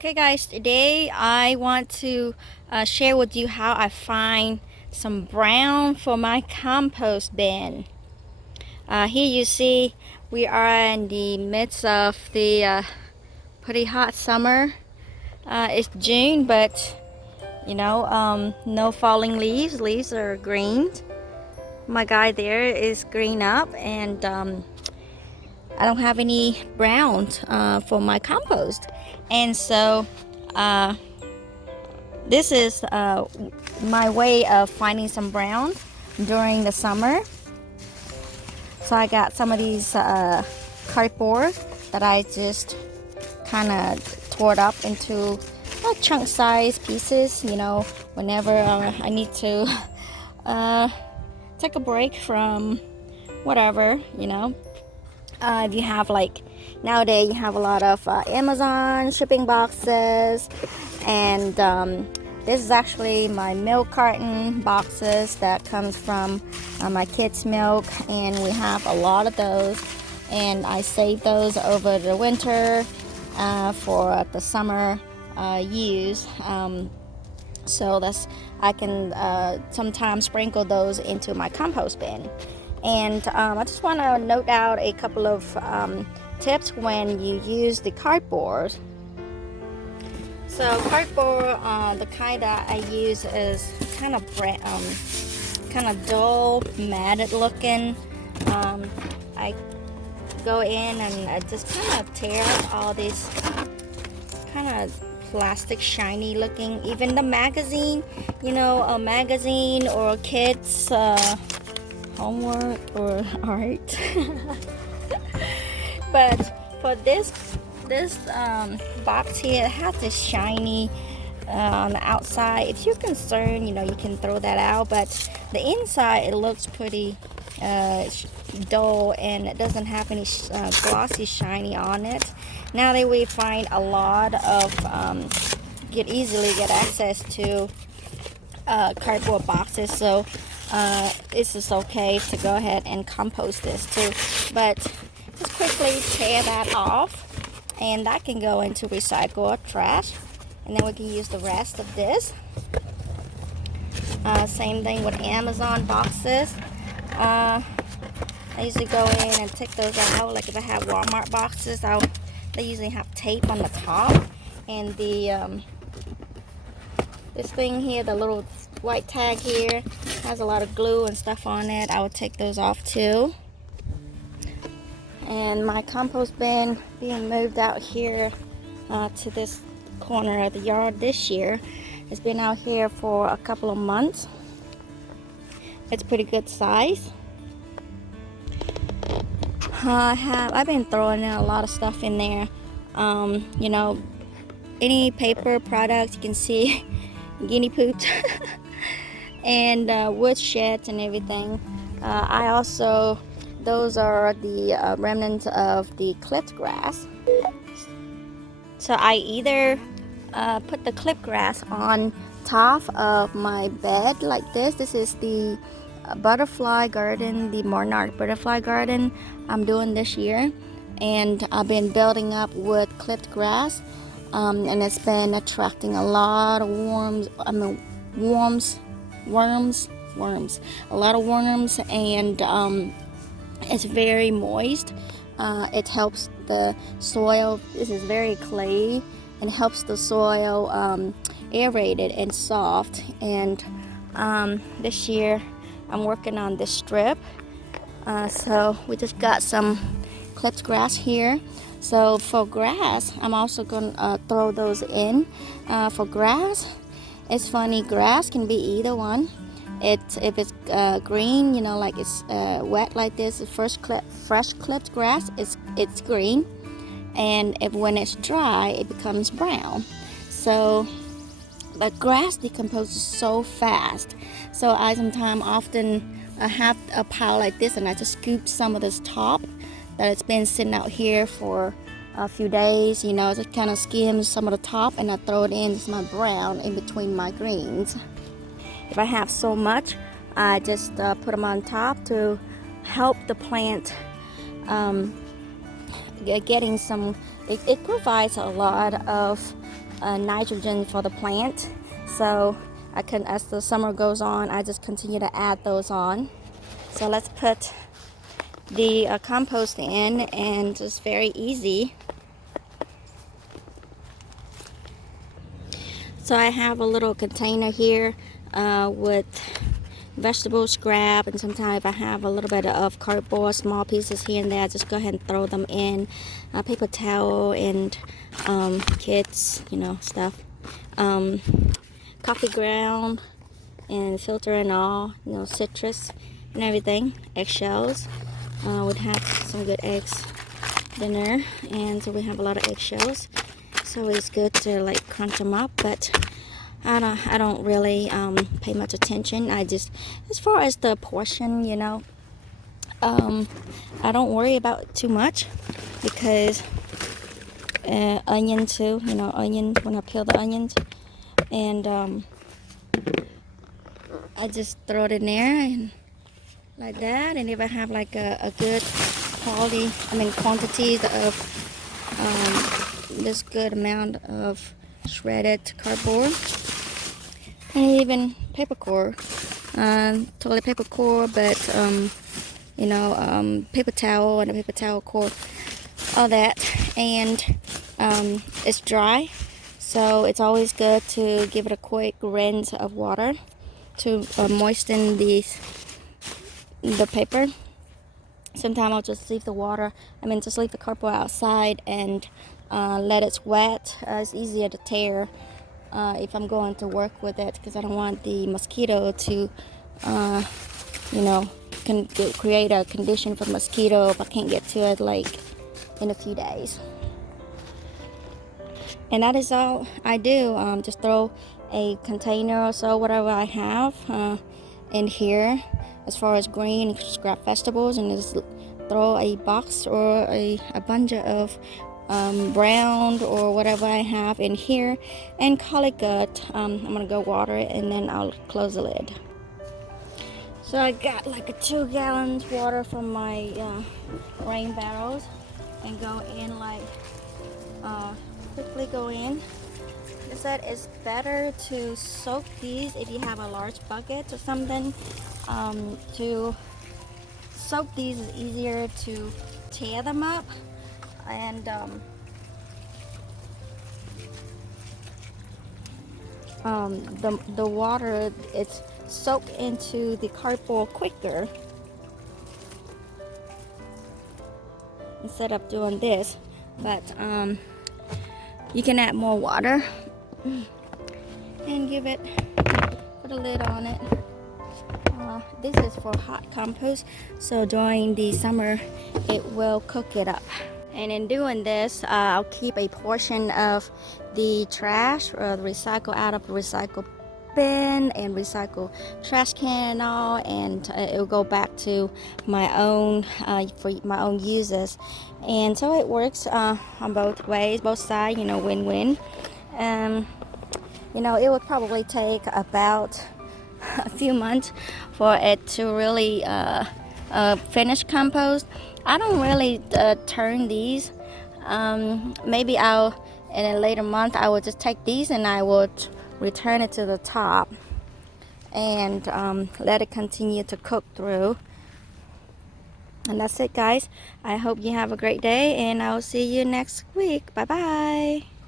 Okay guys, today I want to share with you how I find some brown for my compost bin. Here you see we are in the midst of the pretty hot summer. It's June, but no falling leaves. Leaves are green. My guy there is green up, and I don't have any brown for my compost. And so this is my way of finding some brown during the summer. So I got some of these cardboard that I just kind of tore up into chunk size pieces, whenever I need to take a break from whatever. If you have nowadays you have a lot of Amazon shipping boxes, and this is actually my milk carton boxes that comes from my kids' milk, and we have a lot of those, and I save those over the winter for the summer use. So I can sometimes sprinkle those into my compost bin. And I just want to note out a couple of tips when you use the cardboard. So cardboard, the kind that I use is kind of dull, matted looking. I go in and I just kind of tear all these kind of plastic shiny looking, even the magazine, a magazine or kids homework or art. But for this box here, it has this shiny on the outside. If you're concerned, you can throw that out, but the inside it looks pretty dull, and it doesn't have any glossy shiny on it. Now that we find a lot of easily get access to cardboard boxes, so this is okay to go ahead and compost this too. But just quickly tear that off, and that can go into recycle or trash, and then we can use the rest of this. Same thing with Amazon boxes. I usually go in and take those out. Like if I have Walmart boxes, they usually have tape on the top, and the this thing here, the little white tag here, has a lot of glue and stuff on it. I would take those off too. And my compost bin being moved out here to this corner of the yard this year. It's been out here for a couple of months. It's pretty good size. I've been throwing in a lot of stuff in there. Any paper products you can see, guinea poops, and wood sheds and everything. I also, those are the remnants of the clipped grass. So I either put the clipped grass on top of my bed like this. This is the butterfly garden, the monarch butterfly garden I'm doing this year, and I've been building up with clipped grass, and it's been attracting a lot of worms, a lot of worms, and it's very moist. It helps the soil. This is very clay, and helps the soil aerated and soft. And this year I'm working on this strip, so we just got some clipped grass here. So for grass, I'm also gonna throw those in. For grass, it's funny, grass can be either one. If it's green, like it's wet like this, fresh clipped grass, it's green, and when it's dry, it becomes brown. So, but grass decomposes so fast. So I sometimes often have a pile like this, and I just scoop some of this top that it's been sitting out here for a few days. Just kind of skim some of the top, and I throw it in. It's my brown in between my greens. If I have so much, I just put them on top to help the plant getting some it provides a lot of nitrogen for the plant. So I can, as the summer goes on, I just continue to add those on. So let's put the compost in, and just very easy. So I have a little container here with vegetable scrap, and sometimes if I have a little bit of cardboard, small pieces here and there, I just go ahead and throw them in. Paper towel and kids, stuff. Coffee ground and filter and all, citrus and everything. Eggshells. Would have some good eggs dinner, and so we have a lot of eggshells. So it's good to like crunch them up, but I don't really pay much attention. I just, as far as the portion, I don't worry about too much, because onion too, onion, when I peel the onions, and I just throw it in there and like that. And if I have like a good quantity of this good amount of shredded cardboard, and even paper core, toilet paper core, but paper towel and a paper towel core, all that, and it's dry, so it's always good to give it a quick rinse of water to moisten the paper. Sometimes I'll just leave the cardboard outside and let it wet. It's easier to tear if I'm going to work with it, because I don't want the mosquito to create a condition for mosquito if I can't get to it like in a few days. And that is all I do. Just throw a container or so, whatever I have in here as far as green scrap vegetables, and just throw a box or a bunch of brown or whatever I have in here, and call it good. I'm gonna go water it, and then I'll close the lid. So I got like a 2 gallons water from my rain barrels, and go in like quickly go in. They said it's better to soak these if you have a large bucket or something. To soak these is easier to tear them up, and the water, it's soaked into the cardboard quicker instead of doing this. But you can add more water and put a lid on it. This is for hot compost, so during the summer it will cook it up. And in doing this, I'll keep a portion of the trash or the recycle out of the recycle bin and recycle trash can and all, and it will go back to my own for my own uses. And so it works on both ways, both sides, win-win. It would probably take about a few months for it to really finish compost. I don't really turn these. Maybe in a later month I will just take these and I would return it to the top and let it continue to cook through. And that's it, guys. I hope you have a great day, and I'll see you next week. Bye bye.